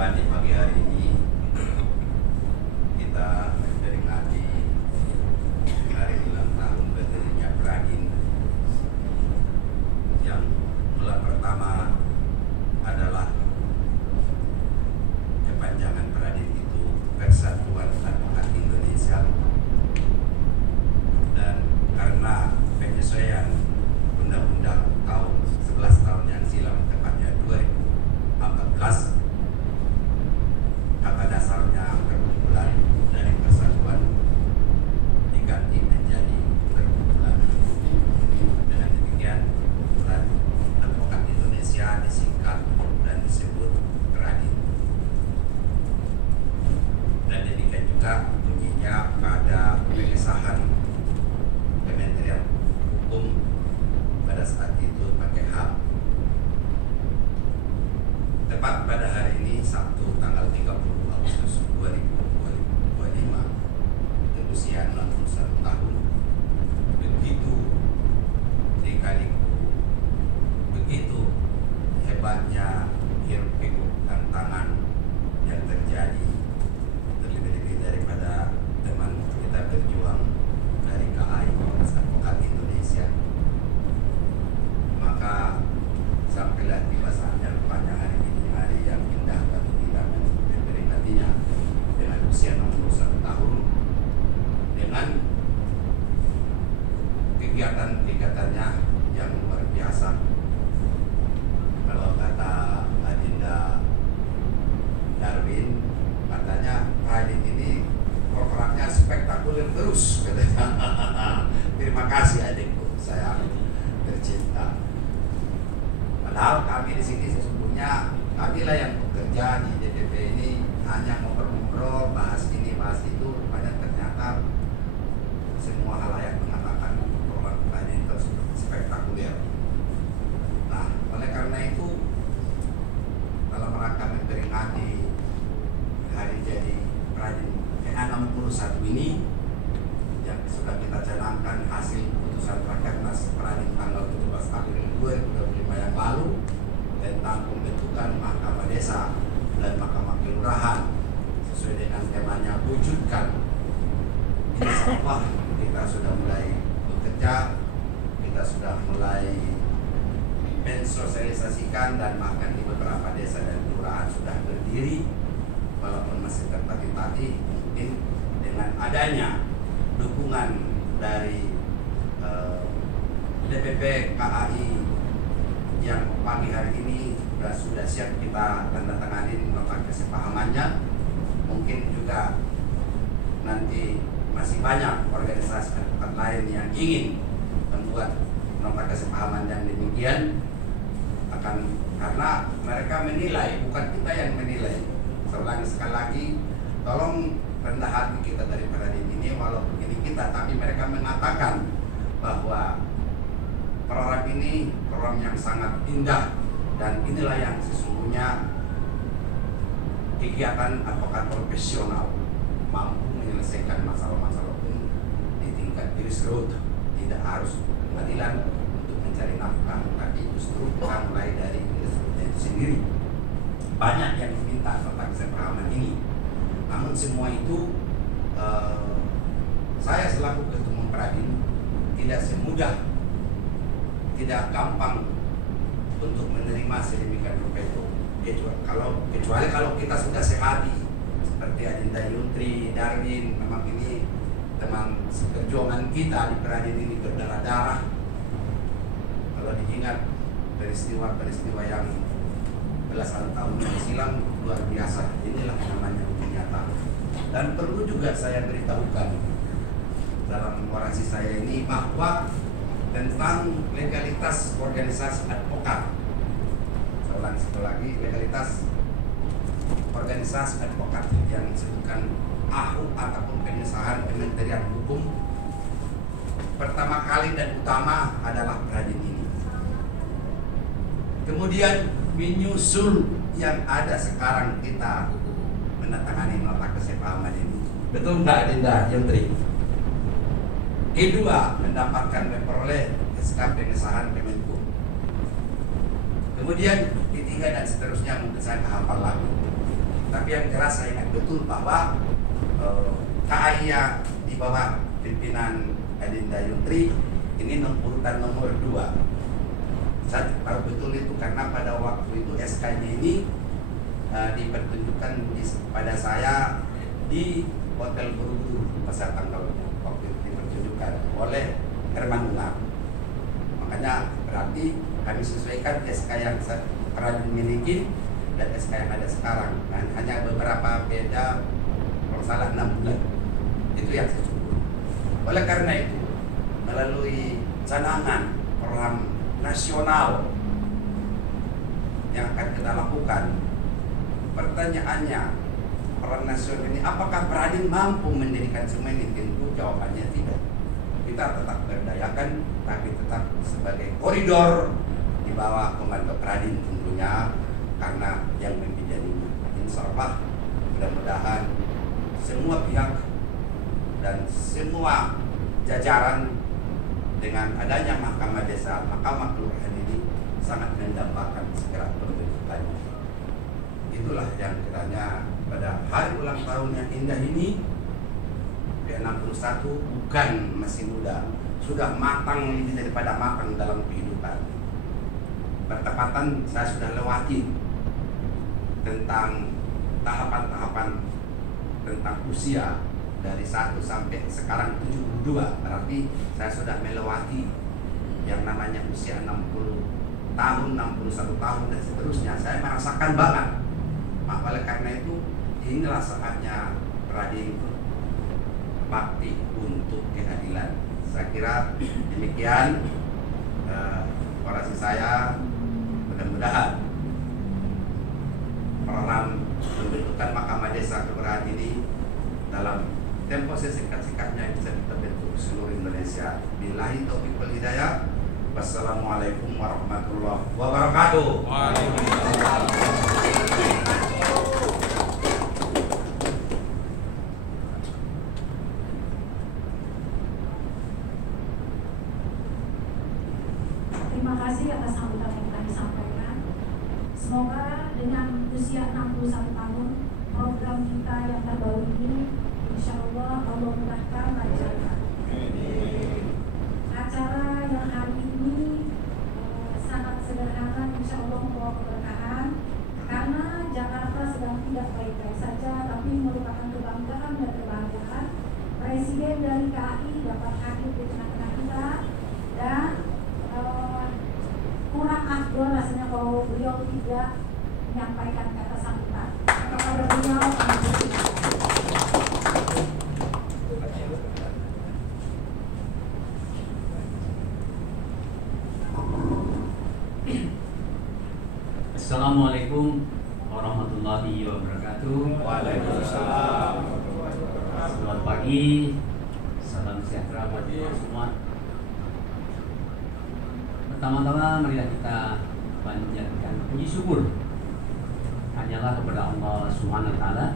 bahwa di pagi hari ini kita memperingati hari ulang tahun berdirinya Peradin, yang mula pertama adalah kepanjangan Peradin itu Persatuan Advokat Indonesia, dan karena penyesuaian undang-undang tahun 11 tahun yang silam, tepatnya 2014, kata dasarnya perkumpulan dari persatuan diganti menjadi perkumpulan. Dengan demikian, Perkumpulan Advokat Indonesia disingkat dan disebut Peradin. Dan demikian juga bunyinya pada pengesahan Kementerian Hukum pada saat itu pakai hak. Tepat pada hari ini, Sabtu tanggal 30 Agustus 2025, berusia 61 tahun, begitu lika-liku, begitu hebatnya hiruk-pikuk tantangan yang terjadi, terlebih-lebih daripada teman kita berjuang dari KAI, Komunitas Advokat Indonesia. Maka sampailah tiba saatnya rupanya hari ini, hari yang indah bagi kita memperingatinya dengan usia 61 tahun, dengan kegiatan-kegiatannya yang luar biasa. Kalau kata Adinda Darwin, katanya Peradin ini programnya spektakuler terus, katanya. Terima kasih adikku, saya tercinta. Padahal kami di sini sesungguhnya, kamilah yang bekerja di DPP ini hanya ngobrol-ngobrol, bahas ini bahas itu. Rupanya ternyata semua halayak mengatakan program Peradin itu spektakuler. Nah, oleh karena itu, dalam rangka memperingati hari jadi Peradin ke-61 ini, yang sudah kita canangkan hasil putusan Rakernas Peradin tanggal 17 April 2025 yang lalu tentang pembentukan Mahkamah Desa dan Mahkamah Kelurahan sesuai dengan temanya wujudkan. Insyaallah kita sudah mulai bekerja, kita sudah mulai mensosialisasikan, dan bahkan di beberapa desa dan kelurahan sudah berdiri, walaupun masih tertatih-tatih. Mungkin dengan adanya dukungan dari DPP KAI yang pagi hari ini sudah siap kita tanda tangani nota kesepahamannya. Mungkin juga nanti masih banyak organisasi advokat lain yang ingin membuat nota kesepahaman yang demikian, akan karena mereka menilai, bukan kita yang menilai. Sekali lagi, tolong rendah hati kita dari Peradin ini, walaupun ini kita, tapi mereka mengatakan bahwa program ini program yang sangat indah, dan inilah yang sesungguhnya kegiatan advokat profesional, mampu menyelesaikan masalah-masalah hukum di tingkat grassroots, tidak harus pengadilan untuk mencari nafkah, tapi justru kita mulai dari grassroots itu sendiri. Banyak yang diminta tentang kesepahaman ini, namun semua itu saya selaku ketua umum Peradin tidak semudah, tidak gampang untuk menerima sedemikian rupa itu, kecuali kalau kita sudah sehati seperti Adinda Yuntri, Darwin. Memang ini teman perjuangan kita di Peradin ini berdarah-darah. Kalau diingat peristiwa-peristiwa yang belasan tahun yang silam, luar biasa. Inilah namanya hukum nyata. Dan perlu juga saya beritahukan dalam orasi saya ini bahwa tentang legalitas organisasi advokat, saya ulangi sekali lagi, legalitas organisasi advokat yang disebutkan AHU ataupun pengesahan Kementerian Hukum, pertama kali dan utama adalah Peradin ini. Kemudian menyusul yang ada sekarang kita menandatangani nota kesepahaman ini. Betul nggak Adinda Yuntri? Kedua, mendapatkan memperoleh SK pengesahan Kemenkum. Kemudian ketiga dan seterusnya mungkin saya hafal lagi. Tapi yang jelas saya ingat betul bahwa KAIA di bawah pimpinan Adinda Yuntri ini urutan nomor 2. Saya tahu betul itu karena pada waktu itu SK-nya ini dipertunjukkan pada saya di Hotel Borobudur Pasar Tanggal waktu itu dipertunjukkan oleh Herman Unar. Makanya berarti kami sesuaikan SK yang pernah dimiliki dan SK yang ada sekarang. Nah, hanya beberapa beda, kalau salah 6 bulan. Itu yang sesungguhnya. Oleh karena itu, melalui canangan program nasional yang akan kita lakukan, pertanyaannya, program nasional ini apakah Peradin mampu mendirikan semua ini? Tentu jawabannya tidak. Kita tetap berdayakan, tapi tetap sebagai koridor di bawah komando Peradin tentunya, karena yang membidaninya. Insya Allah mudah-mudahan semua pihak dan semua jajaran dengan adanya Mahkamah Desa, Mahkamah Kelurahan ini sangat mendambakan segera pembentukannya. Itulah yang kiranya pada hari ulang tahun yang indah ini, ke-61 bukan masih muda, sudah matang lebih daripada matang dalam kehidupan. Bertepatan saya sudah lewati tentang tahapan-tahapan tentang usia dari 1 sampai sekarang 72, berarti saya sudah melewati yang namanya usia 60 tahun, 61 tahun dan seterusnya. Saya merasakan banget. Oleh karena itu inilah saatnya Peradin bakti untuk keadilan. Saya kira demikian orasi saya. Mudah-mudahan program pembentukan Mahkamah Desa Kelurahan ini dalam tempo sesingkat-singkatnya bisa kita bentuk seluruh Indonesia. Billahi taufiq wal hidayah. Wassalamualaikum warahmatullahi wabarakatuh. Terima kasih atas sambutan yang tadi sampaikan. Semoga dengan usia 61 tahun program kita yang terbaru ini insya Allah mudahkan lancarkan. Acara yang hari ini sangat sederhana, insya Allah membawa keberkahan karena Jakarta sedang tidak baik-baik saja, tapi merupakan kebanggaan dan kebahagiaan Presiden dari KAI dapat hadir di tengah-tengah kita dan kurang afdol rasanya kalau beliau tidak menyampaikan kata sambutan. Kepada beliau, Assalamualaikum warahmatullahi wabarakatuh. Waalaikumsalam. Selamat pagi, salam sejahtera buat kita semua. Pertama-tama marilah kita panjatkan puji syukur hanyalah kepada Allah Subhanahu wa taala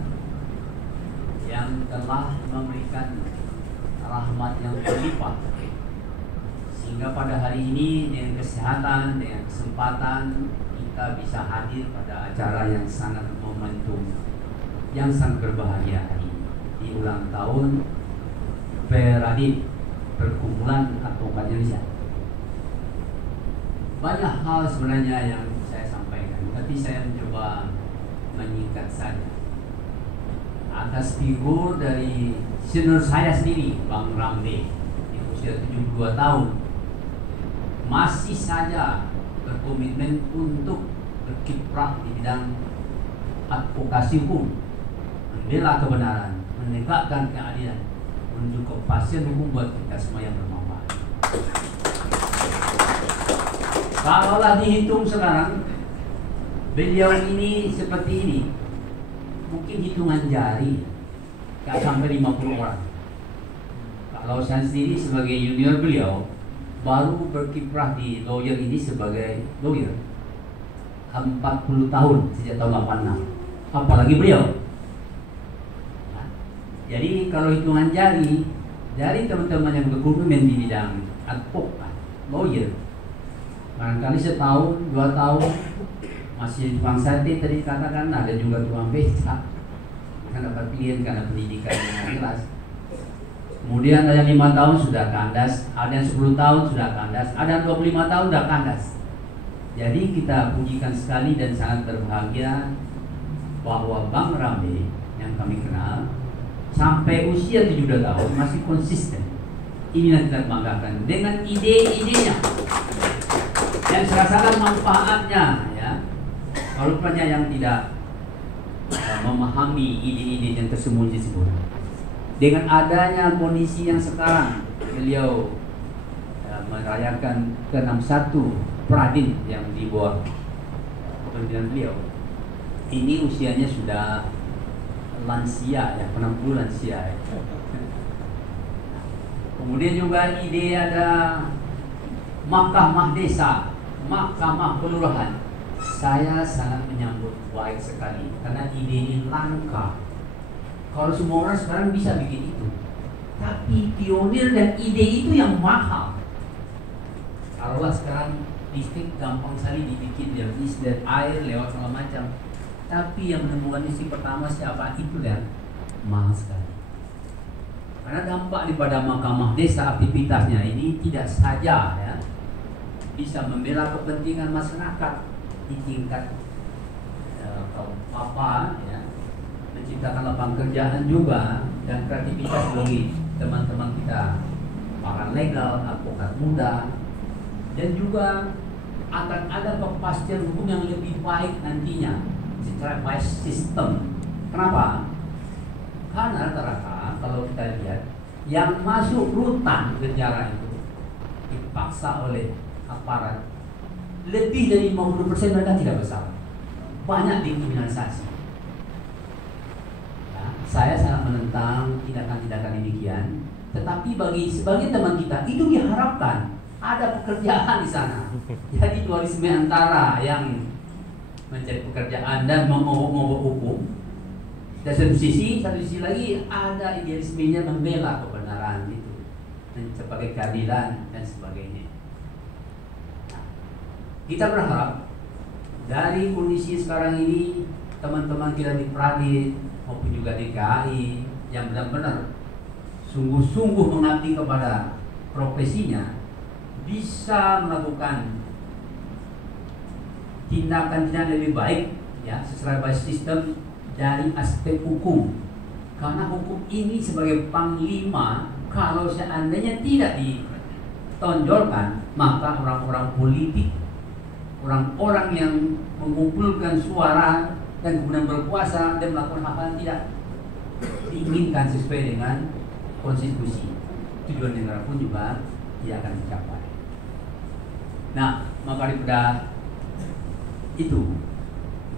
yang telah memberikan rahmat yang berlimpah sehingga pada hari ini dengan kesehatan, dengan kesempatan kita bisa hadir pada acara yang sangat momentum, yang sangat berbahagia hari ini di ulang tahun Peradin, Perkumpulan Advokat Indonesia. Banyak hal sebenarnya yang saya sampaikan, tapi saya mencoba menyingkat saja. Atas figur dari senior saya sendiri, Bang Ramli, di usia 72 tahun, masih saja berkomitmen untuk berkiprah di bidang advokasi hukum, membela kebenaran, menegakkan keadilan, menuju kepastian hukum buat kita semua yang bermanfaat. Kalaulah dihitung sekarang, beliau ini seperti ini, mungkin hitungan jari, gak sampai 50 orang. Kalau saya sendiri sebagai junior beliau, baru berkiprah di lawyer ini sebagai lawyer 40 tahun sejak tahun 86, apalagi beliau. Nah, jadi kalau hitungan jari dari teman-teman yang berkomitmen di bidang advokat, lawyer, barangkali setahun, 2 tahun masih tukang sate tadi katakan, ada juga tukang becak, kan dapat pilihan karena pendidikan yang jelas. Kemudian ada yang 5 tahun sudah kandas, ada yang 10 tahun sudah kandas, ada yang 25 tahun sudah kandas. Jadi kita pujikan sekali dan sangat berbahagia bahwa Bang Rambe yang kami kenal sampai usia 72 tahun masih konsisten. Inilah kita banggakan dengan ide-idenya yang serasakan manfaatnya, ya. Kalau banyak yang tidak memahami ide-ide yang tersembunyi tersebut. Dengan adanya kondisi yang sekarang, beliau merayakan ke-61 Pradin yang di bawah kepemimpinan beliau. Ini usianya sudah lansia, ya, 60 lansia, ya. Kemudian juga ide ada mahkamah desa, mahkamah kelurahan. Saya sangat menyambut baik sekali karena ide ini langka. Kalau semua orang sekarang bisa bikin itu, tapi pionir dan ide itu yang mahal. Kalau sekarang listrik gampang sekali dibikin, dari listrik air lewat segala macam. Tapi yang menemukan listrik pertama siapa? Itu dan mahal sekali. Karena dampak daripada mahkamah desa aktivitasnya ini tidak saja, ya, bisa membela kepentingan masyarakat di tingkat apa, ya, menciptakan lapangan kerjaan juga dan kreativitas bagi teman-teman kita para legal, advokat muda, dan juga akan ada kepastian hukum yang lebih baik nantinya secara by system. Kenapa? Karena rata-rata kalau kita lihat yang masuk rutan penjara itu dipaksa oleh aparat, lebih dari 50% mereka tidak bersalah, banyak dikriminalisasi. Nah, saya sangat menentang tindakan-tindakan demikian. Tetapi sebagai teman kita itu diharapkan ada pekerjaan di sana. Jadi dualisme antara yang mencari pekerjaan dan mengobok-ngobok hukum, dan satu sisi lagi ada idealismenya membela kebenaran itu sebagai keadilan dan sebagainya. Kita berharap dari kondisi sekarang ini teman-teman kita di Pradit maupun juga di KAI yang benar-benar sungguh-sungguh mengabdi kepada profesinya bisa melakukan tindakan-tindakan lebih baik, ya, sesuai by system dari aspek hukum. Karena hukum ini sebagai panglima, kalau seandainya tidak ditonjolkan, maka orang-orang politik, orang-orang yang mengumpulkan suara dan kemudian berkuasa dan melakukan hal-hal yang tidak diinginkan sesuai dengan konstitusi, tujuan negara pun juga tidak akan dicapai. Nah, maka daripada itu,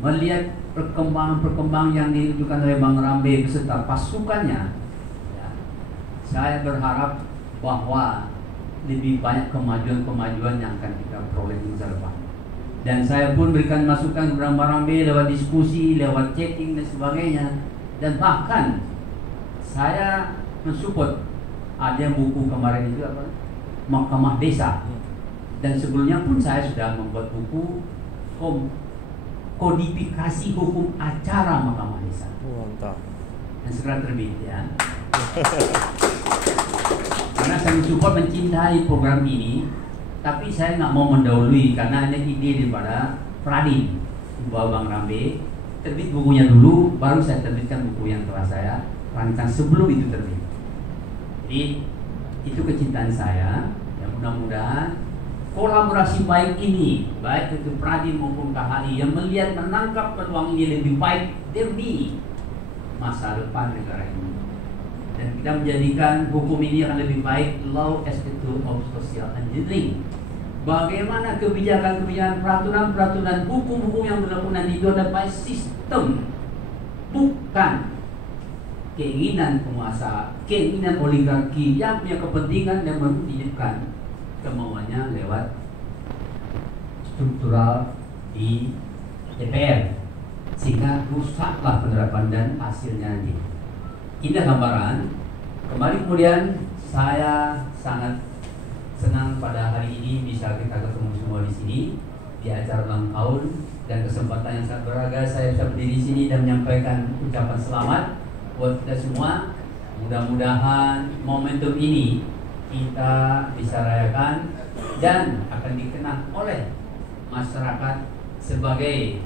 melihat perkembangan yang ditunjukkan oleh Bang Rambe beserta pasukannya, ya, saya berharap bahwa lebih banyak kemajuan-kemajuan yang akan kita peroleh di masa depan. Dan saya pun berikan masukan kepada Bang Rambe lewat diskusi, lewat chatting dan sebagainya. Dan bahkan saya mensupport ada yang buku kemarin itu apa? Mahkamah Desa. Dan sebelumnya pun saya sudah membuat buku kodifikasi hukum acara Mahkamah Desa. Mantap. Dan segera terbit, ya. Karena saya mensupport, mencintai program ini, tapi saya nggak mau mendahului karena ada ide daripada Pradin bahwa Bang Rambe terbit bukunya dulu, baru saya terbitkan buku yang telah saya rancang sebelum itu terbit. Jadi itu kecintaan saya. Yang mudah-mudahan kolaborasi baik ini, baik itu Pradin maupun KHI yang melihat menangkap peluang ini lebih baik demi masa depan negara ini. Dan kita menjadikan hukum ini akan lebih baik, law as a tool of social engineering. Bagaimana kebijakan-kebijakan, peraturan-peraturan, hukum-hukum yang berlaku nanti itu ada by system, bukan keinginan penguasa, keinginan oligarki yang punya kepentingan dan menitipkan kemauannya lewat struktural di DPR, sehingga rusaklah penerapan dan hasilnya nanti. Indah gambaran. Kembali kemudian saya sangat senang pada hari ini bisa kita ketemu semua di sini. di acara ulang tahun dan kesempatan yang sangat berharga saya bisa berdiri di sini dan menyampaikan ucapan selamat buat kita semua. Mudah-mudahan momentum ini kita bisa rayakan dan akan dikenang oleh masyarakat sebagai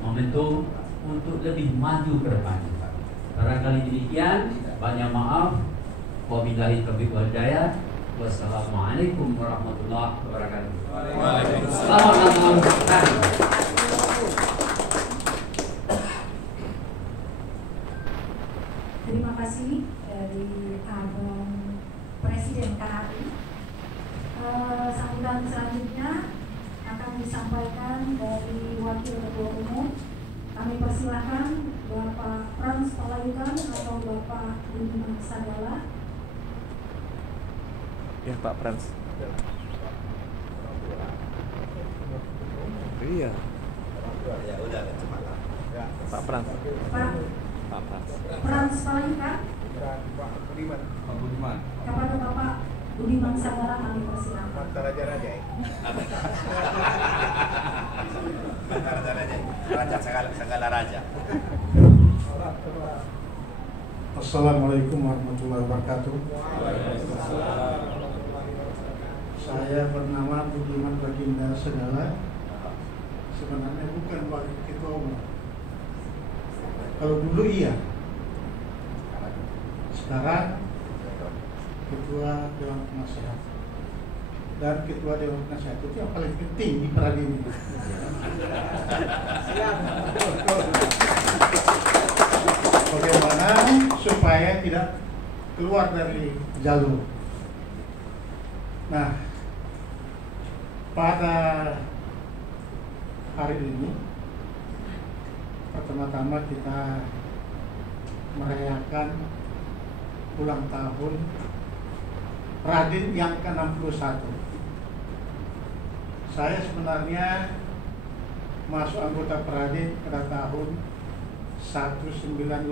momentum untuk lebih maju ke depan. Barangkali demikian, banyak maaf. Wabillahi taufiq wal hidayah. Wassalamualaikum warahmatullahi wabarakatuh. Selamat ulang tahun. Terima kasih dari Abang Presiden KAI. Sambutan selanjutnya akan disampaikan dari Wakil Ketua Umum. Kami persilahkan Bapak Frans Palayukan atau Bapak Budiman Sagala. Ya Pak Frans. Iya. Ya udah kecepatan. Pak Frans. Pak Frans Palayukan. Pak Budiman. Kepada Bapak Budiman Sagala kami persilahkan. Raja-raja ya. Raja segala raja. Assalamualaikum warahmatullahi wabarakatuh. Saya bernama Budiman Baginda Segala. Sebenarnya bukan wakil ketua umum. Kalau dulu iya. Sekarang ketua Dewan Penasehat. Dan ketua Dewan Penasehat itu yang paling penting di Peradin ini. Bagaimana supaya tidak keluar dari jalur. Nah, pada hari ini pertama-tama kita merayakan ulang tahun Peradin yang ke-61. Saya sebenarnya masuk anggota Peradin pada tahun 1982.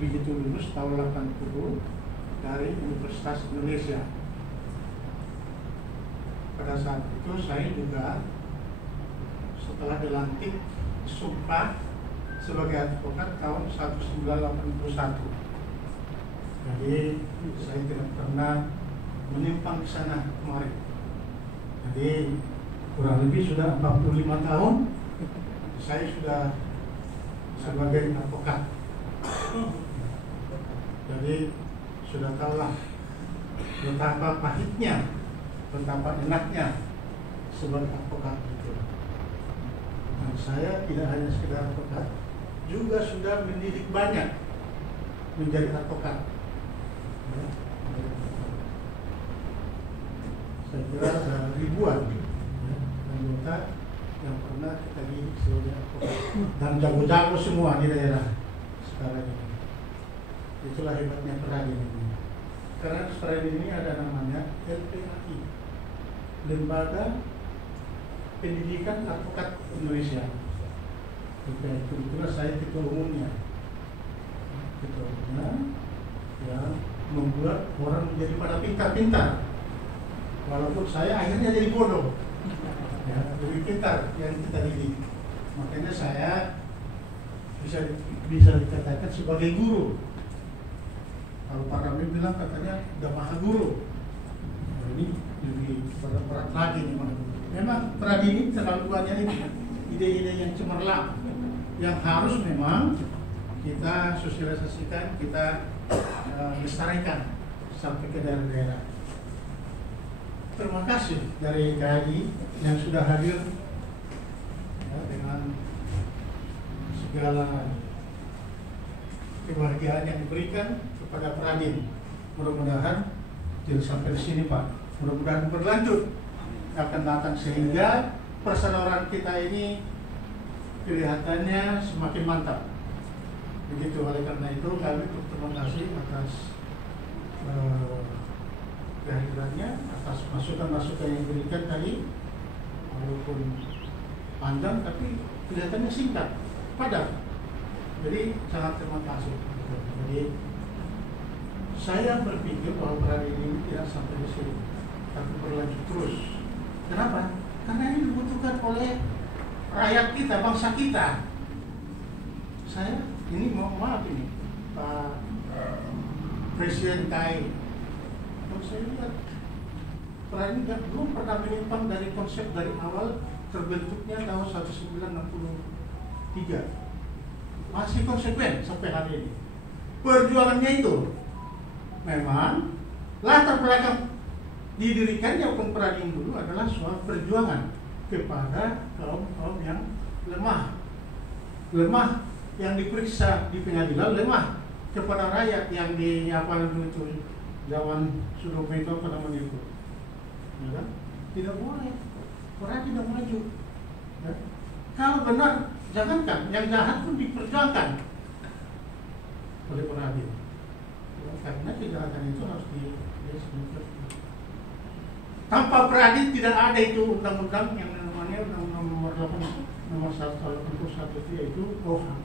Begitu lulus tahun 80 dari Universitas Indonesia. Pada saat itu saya juga setelah dilantik sumpah sebagai advokat tahun 1981. Jadi saya tidak pernah menyimpang di sana kemarin. Jadi kurang lebih sudah 45 tahun saya sudah sebagai advokat. Jadi sudah tahulah betapa pahitnya, betapa enaknya sebagai advokat itu. Dan saya tidak hanya sekedar advokat, juga sudah mendidik banyak menjadi advokat. Saya kira ada ribuan anggota yang pernah kita didik sebagai advokat dan jago-jago semua di daerah sekarang ini. Itulah hebatnya Peradin ini. Karena Peradin ini ada namanya LPAI, Lembaga Pendidikan Advokat Indonesia. Itulah saya ketua umumnya. Ketua umumnya yang membuat orang menjadi pada pintar-pintar. Walaupun saya akhirnya jadi bodoh. Ya, lebih pintar yang kita didik. Makanya saya bisa dikatakan sebagai guru. Kalau Pak Ramil bilang katanya udah maha guru. Nah, ini lebih berat lagi nih maha guru. Memang Peradin ini terlalu banyak ide-ide yang cemerlang yang harus memang kita sosialisasikan, kita lestarikan sampai ke daerah-daerah. Terima kasih dari KAI yang sudah hadir ya, dengan segala kebahagiaan yang diberikan kepada Peradin. Mudah-mudahan tidak sampai di sini Pak. Mudah-mudahan berlanjut akan datang sehingga persaudaraan kita ini kelihatannya semakin mantap. Begitu, oleh karena itu kami berterima kasih atas kehadirannya, atas masukan-masukan yang diberikan tadi, walaupun panjang tapi kelihatannya singkat, padat. Jadi sangat terima kasih. Jadi saya berpikir bahwa Peradin ini tidak sampai di sini, tapi berlanjut terus. Kenapa? Karena ini dibutuhkan oleh rakyat kita, bangsa kita. Saya ini maaf ini Pak Presiden KAI, kalau saya lihat Peradi belum pernah menyimpang dari konsep dari awal terbentuknya tahun 1963. Masih konsekuen sampai hari ini. Perjuangannya itu memang latar belakang didirikannya hukum Peradi dulu adalah soal perjuangan kepada kaum yang lemah, yang diperiksa di pengadilan, lemah kepada rakyat yang di apa itu zaman Sudometo apa namanya itu, ya kan? Tidak boleh, orang tidak maju. Ya. Kalau benar, jangankan yang jahat pun diperjuangkan oleh Peradi. Ya, karena kejahatan itu harus disebutkan. Tanpa Peradi tidak ada itu undang-undang yang namanya undang-undang nomor 181 itu yaitu OHA.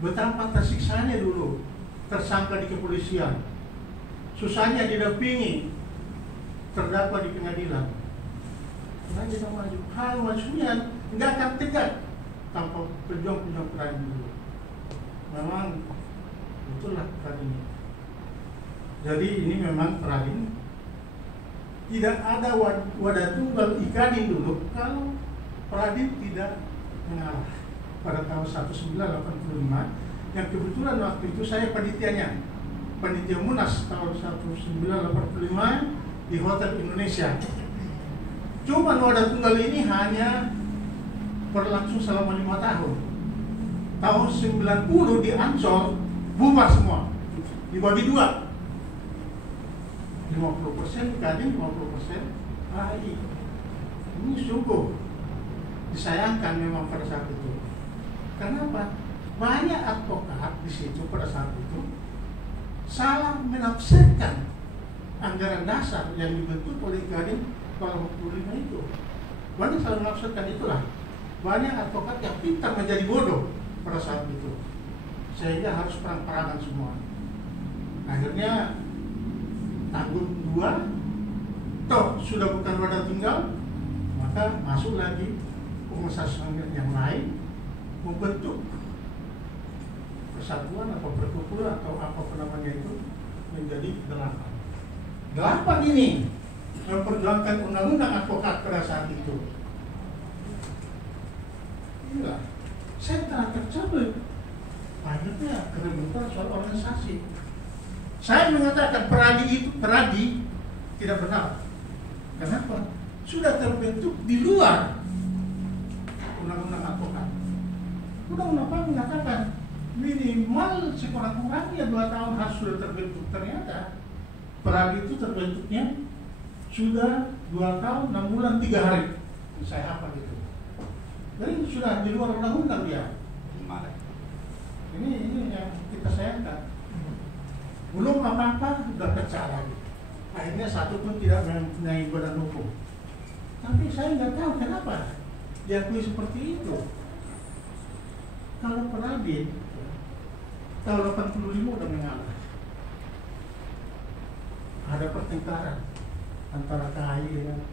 Betapa tersiksanya dulu tersangka di kepolisian, susahnya didampingi terdakwa di pengadilan. Karena kita maju, hal majunya nggak akan tegak tanpa pejuang-pejuang Peradi dulu. Memang itulah Peradi ini. Jadi ini memang Peradi tidak ada wadah tunggal Ikadin dulu kalau Peradi tidak mengalah. Pada tahun 1985 yang kebetulan waktu itu saya panitianya, panitia Munas tahun 1985 di Hotel Indonesia. Cuma wadah tunggal ini hanya berlangsung selama 5 tahun. Tahun 90 di Ancol bubar semua, dibagi dua, 50% Kadin, 50% AI. Ini sungguh disayangkan memang pada saat itu. Kenapa? Banyak advokat di situ pada saat itu salah menafsirkan anggaran dasar yang dibentuk oleh Kadin kalau 65 itu. Banyak salah menafsirkan itulah. Banyak advokat yang pintar menjadi bodoh pada saat itu, sehingga harus perang-perangan semua. Akhirnya tanggung 2, toh sudah bukan wadah tunggal, maka masuk lagi pengusaha yang lain membentuk persatuan atau perkumpulan atau apa namanya itu menjadi 8 ini memperjuangkan undang-undang advokat pada saat itu. Inilah saya telah tercapai akhirnya keributan soal organisasi. Saya mengatakan Peradi tidak benar. Kenapa? Sudah terbentuk di luar undang-undang advokat. Undang-undang apa mengatakan minimal sekurang-kurangnya 2 tahun harus sudah terbentuk. Ternyata Peradi itu terbentuknya sudah 2 tahun 6 bulan 3 hari. Saya hafal itu. Jadi sudah di luar undang-undang dia. Ini yang kita sayangkan. Belum apa-apa sudah pecah lagi. Akhirnya satu pun tidak mempunyai badan hukum. Tapi saya nggak tahu kenapa diakui seperti itu. Kalau Peradi tahun 85 udah mengalah. Ada pertengkaran antara KAI dengan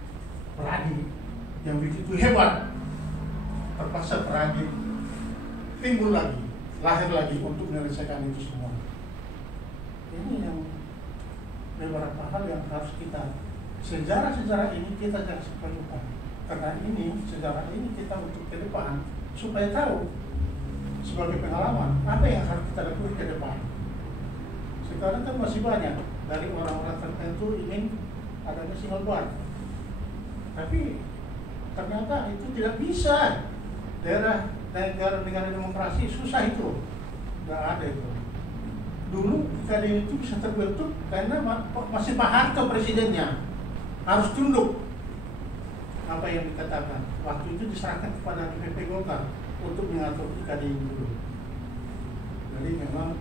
Peradi yang begitu hebat. Terpaksa Peradi timbul lagi, lahir lagi untuk menyelesaikan itu semua. Ini yang beberapa hal yang harus kita sejarah-sejarah ini kita jangan sampai lupa. Karena ini sejarah ini kita untuk ke depan supaya tahu sebagai pengalaman apa yang harus kita lakukan ke depan. Sekarang kan masih banyak dari orang-orang tertentu ingin adanya single bar, tapi ternyata itu tidak bisa. Negara demokrasi susah itu, nggak ada itu. Dulu Kadin itu bisa terbentuk karena masih Pak Harto presidennya, harus tunduk apa yang dikatakan. Waktu itu diserahkan kepada DPP Golkar untuk mengatur Kadin dulu. Jadi memang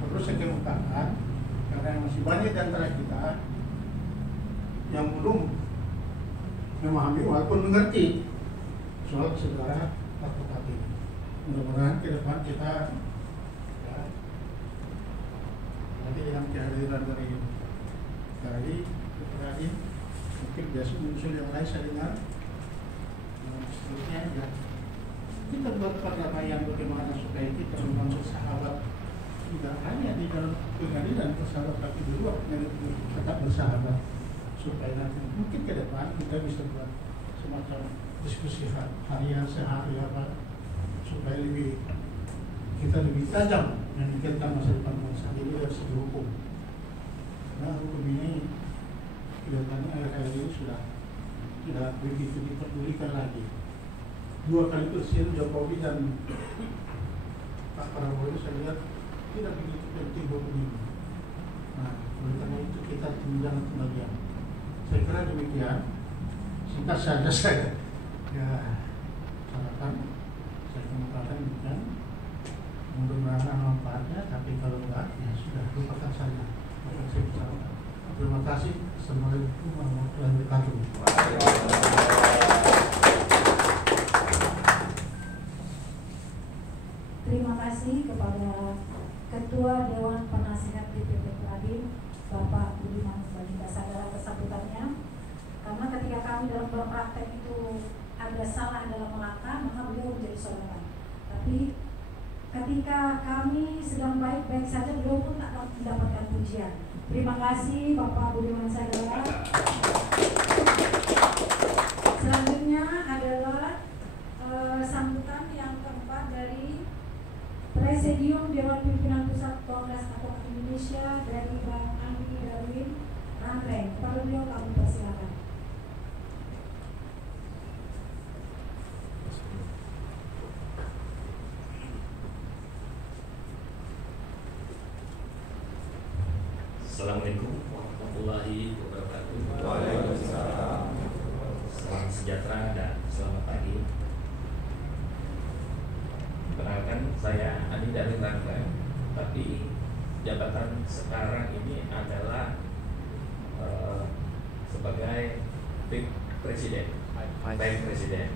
perlu saya kemukakan karena masih banyak di antara kita yang belum memahami walaupun mengerti soal sejarah advokat ini. Mudah-mudahan ke depan kita ya, nanti dengan kehadiran dari Peradi mungkin biasa muncul yang lain saya dengar. Seterusnya ya. Kita buat perdamaian bagaimana supaya kita membangun sahabat tidak hanya di dalam pengadilan bersahabat, tapi di luar pengadilan tetap bersahabat, supaya nanti mungkin ke depan kita bisa buat semacam diskusi harian sehari apa, supaya kita lebih tajam memikirkan masa depan bangsa ini dari segi hukum. Nah, hukum ini kelihatannya akhir-akhir ini sudah tidak begitu diperdulikan lagi. 2 kali presiden Jokowi dan Pak Prabowo saya lihat tidak begitu penting hukum ini. Nah, oleh karena itu kita tunjang kebagian. Saya kira demikian. Singkat saja saya ya harapan saya kemukakan demikian. Mudah-mudahan manfaatnya, tapi kalau enggak ya sudah lupakan saja. Terima kasih. Assalamualaikum warahmatullahi wabarakatuh. Terima kasih kepada Ketua Dewan Penasihat DPP Kadin, Bapak Budiman Sujadmiko Sagala atas sambutannya. Karena ketika kami dalam berpraktek itu ada salah dalam melangkah, maka beliau menjadi sorotan. Tapi ketika kami sedang baik-baik saja, beliau pun tak mendapatkan pujian. Terima kasih Bapak Budiman Sagala. Selanjutnya adalah sambutan yang keempat dari Presidium Dewan Pimpinan Pusat Kongres Advokat Indonesia dari Bang Andi Darwin Rangreng. Kepada beliau kami persilakan. Assalamualaikum warahmatullahi wabarakatuh. Waalaikumsalam. Salam sejahtera dan selamat pagi. Perkenalkan, saya Andi Darwin Rangreng, tapi jabatan sekarang ini adalah sebagai Vice Presiden.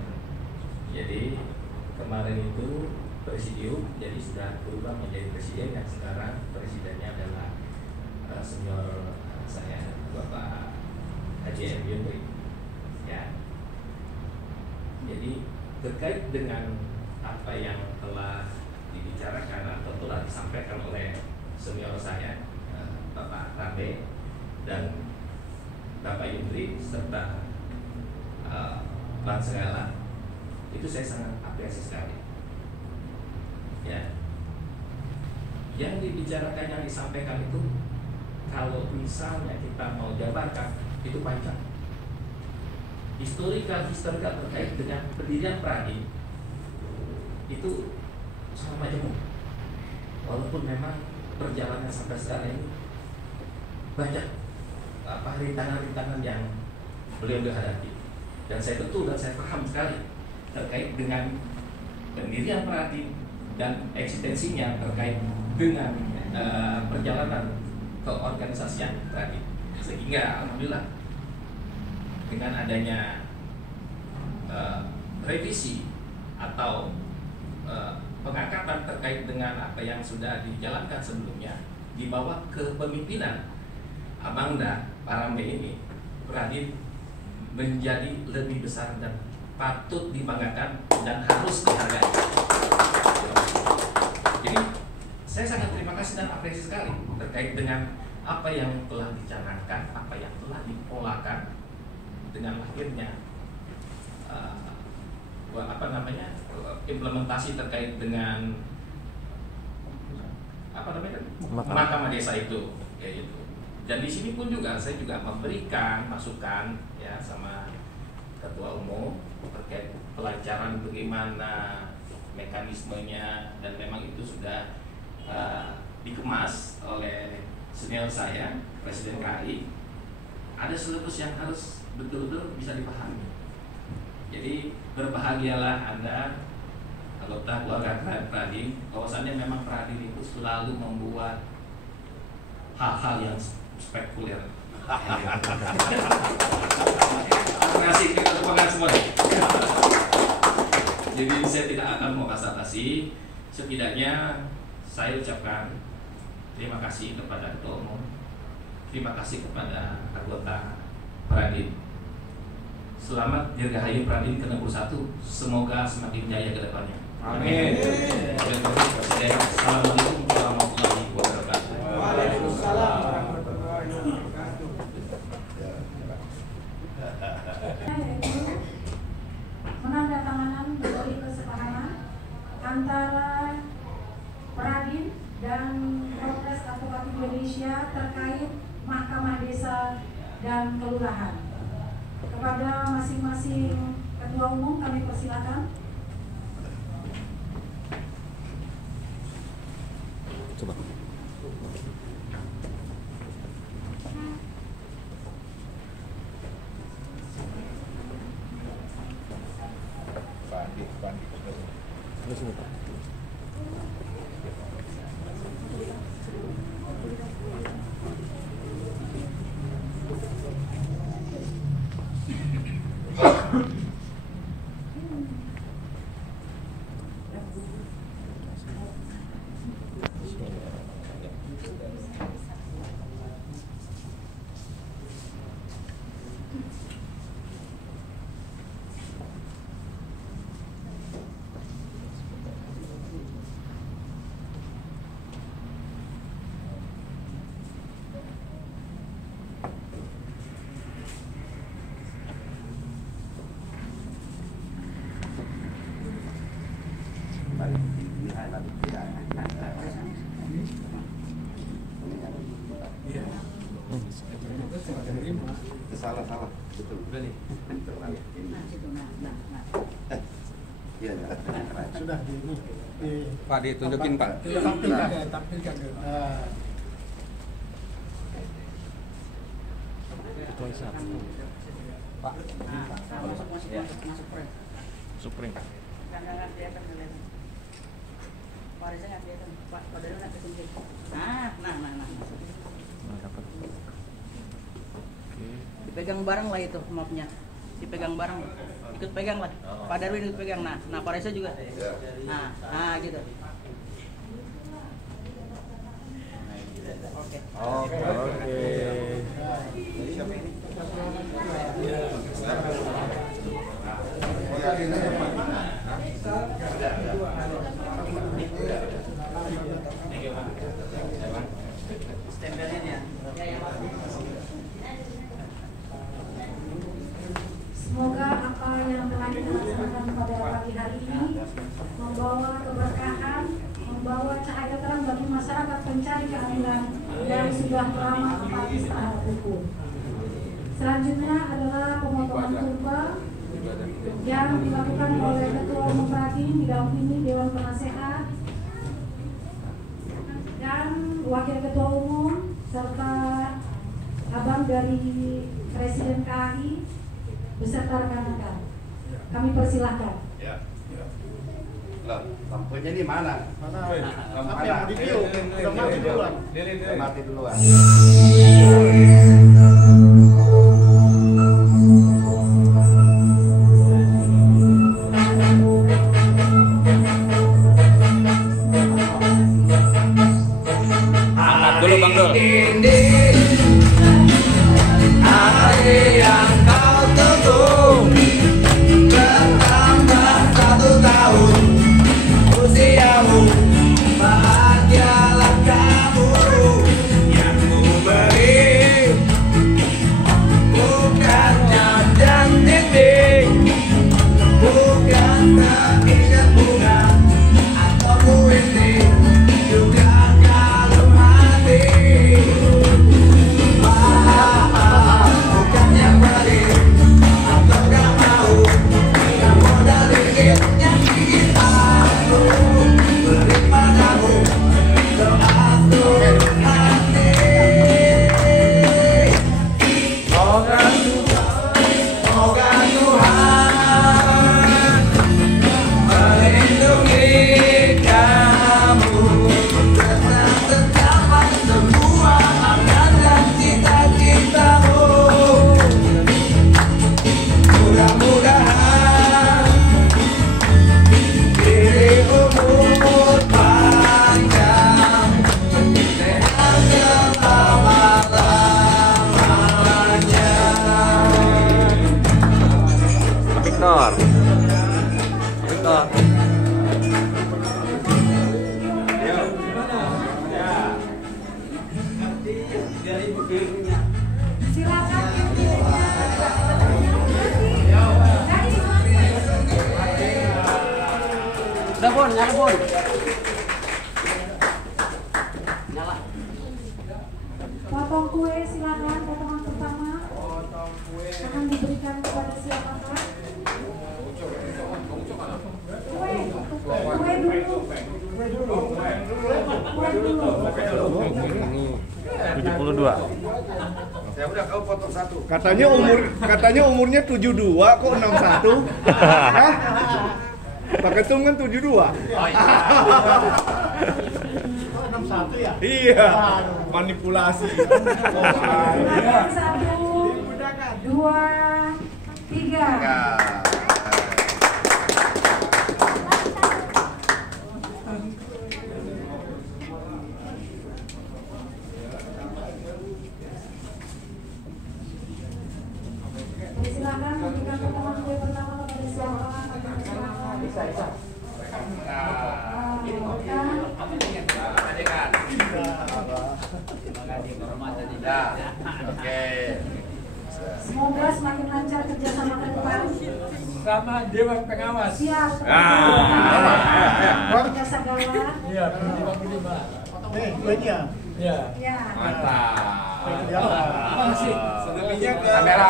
Jadi kemarin itu Presidium, jadi sudah berubah menjadi Presiden, dan sekarang Presidennya adalah senior saya, Bapak Haji M. Yundri. Ya. Jadi terkait dengan apa yang telah dibicarakan atau telah disampaikan oleh senior saya, Bapak Rambe dan Bapak Yundri serta Bang Segala, itu saya sangat apresiasi sekali. Ya. Yang dibicarakan, yang disampaikan itu, kalau misalnya kita mau jabarkan, itu panjang. Historical terkait dengan pendirian Pradi itu sangat majemuk. Walaupun memang perjalanan sampai sekarang ini banyak rintangan-rintangan yang beliau hadapi. Dan saya betul dan saya paham sekali terkait dengan pendirian Pradi dan eksistensinya terkait dengan perjalanan keorganisasian Pradi. Sehingga alhamdulillah dengan adanya revisi atau pengangkatan terkait dengan apa yang sudah dijalankan sebelumnya di bawah kepemimpinan Abangda Parambe ini, Pradi menjadi lebih besar dan patut dibanggakan dan harus dihargai. Jadi saya sangat terima kasih dan apresiasi sekali terkait dengan apa yang telah dicanangkan, apa yang telah dipolakan dengan lahirnya implementasi terkait dengan mahkamah desa itu, kayak gitu. Dan di sini pun juga saya juga memberikan masukan ya sama ketua umum terkait pelancaran bagaimana mekanismenya, dan memang itu sudah dikemas oleh senior saya, Presiden KAI. Ada silabus yang harus betul-betul bisa dipahami. Jadi berbahagialah Anda anggota keluarga Pradi, bahwasannya memang Pradi itu selalu membuat hal-hal yang spektakuler. Terima kasih kepada semua. Jadi saya tidak akan mau basa-basi. Setidaknya saya ucapkan terima kasih kepada ketua umum, terima kasih kepada anggota Pradi Selamat Dirgahayu Pradin ke-61. Semoga semakin jaya ke depannya. Amin. Assalamualaikum warahmatullahi wabarakatuh. Waalaikumsalam warahmatullahi wabarakatuh. Yaitu menandatanganan berbagai kesepahaman antara Pradin dan Progres Advokat Indonesia terkait Mahkamah Desa dan Kelurahan. Kepada masing-masing ketua umum kami persilakan. Coba. Terus ini, Pak. Salah, betul. Iya, Sudah di ini. Pak, ditunjukin, Pak. Tampilkan. Pak. Supreme. Dipegang bareng lah itu mapnya, dipegang bareng, ikut pegang lah. Pak Darwin ikut pegang, nah Pak Reza juga, nah gitu. Oke. Stempelnya ya. Semoga apa yang telah kita laksanakan pada pagi hari ini membawa keberkahan, membawa cahaya terang bagi masyarakat pencari keadilan yang sudah lama empati terhadap hukum. Selanjutnya adalah pemotongan kurba yang dilakukan oleh Ketua Umum Pradin didampingi Dewan Penasehat dan Wakil Ketua Umum serta abang dari Presiden KAI beserta rekan-rekan. Kami persilahkan. Ya. Loh, lampunya ini mana? Apa yang mau ditiup? Udah mati duluan. Udah mati duluan. Angkat dulu, Bang Dul. Toh. Silakan. Udah Bon, nyala Bon. Nyala. Potong kue silakan, potongan pertama akan diberikan kepada siapakah? Kue dulu. Kue dulu. 72. Ya udah kau potong satu. Katanya umurnya 72 kok 61. Hah? Pak Ketum kan 72. Oh iya. 61 ya? Iya. Manipulasi. Silakan 1, 2, 3. Ya. Silakan memberikan potongan kue pertama kepada siapakah? Silakan. Adegan. Ya. Oke. Semoga semakin lancar kerjasama ke depan. Sama Dewan Pengawas. Siap. Jasa gawat. Iya, 55. Kuenya. Iya. Ya. Makasih. Selebihnya ke Kamera.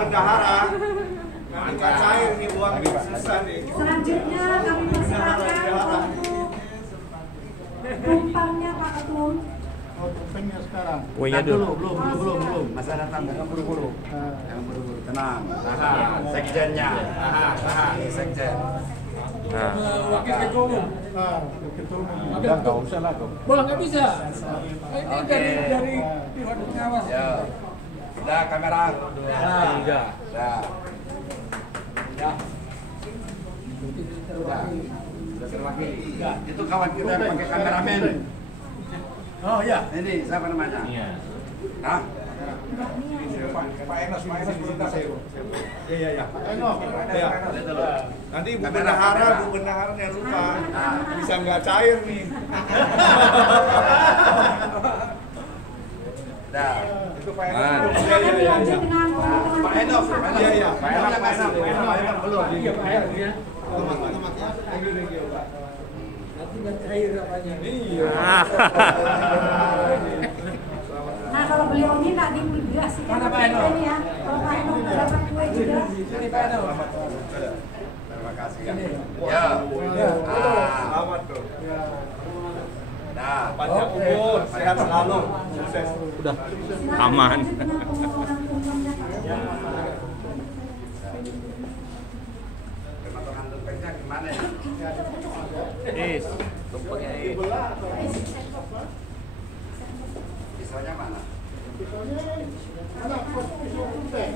bendahara. Angkat cair nih uang susah nih. Selanjutnya kami persilakan untuk tumpangnya Pak Ketum. Oh, tumpengnya sekarang. Kuenya dulu. Belum. Masa datang jangan buru-buru. Jangan buru-buru. Tenang. Sekjennya. Sekjen. Nah. Wakil Ketua Umum. Ketum. Udah nggak usah lah kok. Boleh nggak bisa. Ini Oke. dari Dewan Pengawas. Ya. Udah kamera. Tiga. Udah. Ya. Udah. Sudah terwakili. Itu kawan kita yang pakai kameramen. Oh ya. Ini siapa namanya? Hah? Pak Enos sebentar saya. Iya. Enos. Ya. Nanti Bu Bendaharanya lupa. Bisa nggak cair nih. Udah. Itu Pak Enos. Silakan dilanjut dengan pemotongan Pak Enos. Iya. Pak Enos belum. Iya Pak Enos ya. Nanti nggak cair apanya. Iya. Nah kalau beliau ini tak dikasihkan Mana Pak Eno? ini ya. Kalau Pak Eno dapat kue juga. Ini Pak Enos. Terima kasih. Ya. Selamat tuh. Nah. Panjang umur, sehat selalu, sukses. Udah. Silakan Aman. dilanjut dengan pemotongan tumpangnya Pak Ketum. Pemotongan tumpengnya gimana ya? Is. Tumpengnya is. Pisaunya mana? Anak pisau tumpeng.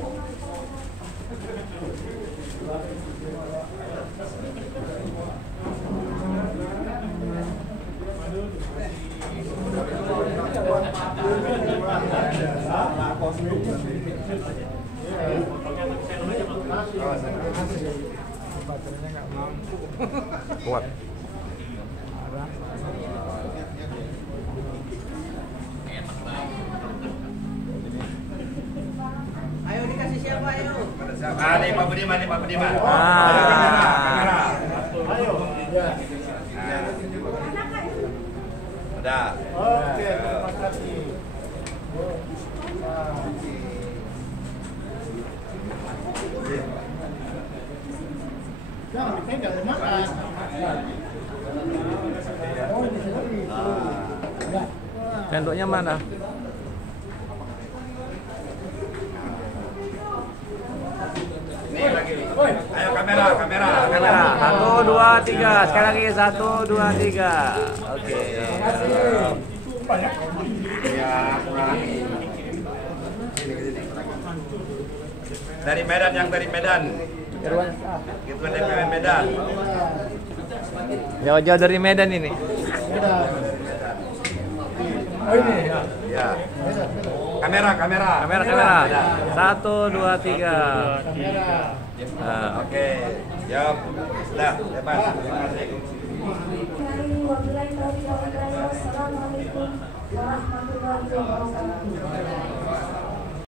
Kuat. Ayo dikasih siapa ayo? Nih Pak Budiman, nih Pak Budiman. Ah. Ayo. Udah. Oke, terima kasih. Jangan dipegang, dimakan. Sendoknya mana? Nih lagi nih. Ayo kamera. Kamera. 1, 2, 3. Sekali lagi 1, 2, 3. Oke. Ya, kurang. Sini. Dari Medan, yang dari Medan. Ketua DPW Medan. Jauh-jauh dari Medan ini. Oh ini ya. Ya. Kamera. 1, 2, 3. Kamera. Oke, jawab. Sudah, Pak. Terima kasih. Wabillahi taufiq wal hidayah. Wassalamualaikum warahmatullahi wabarakatuh.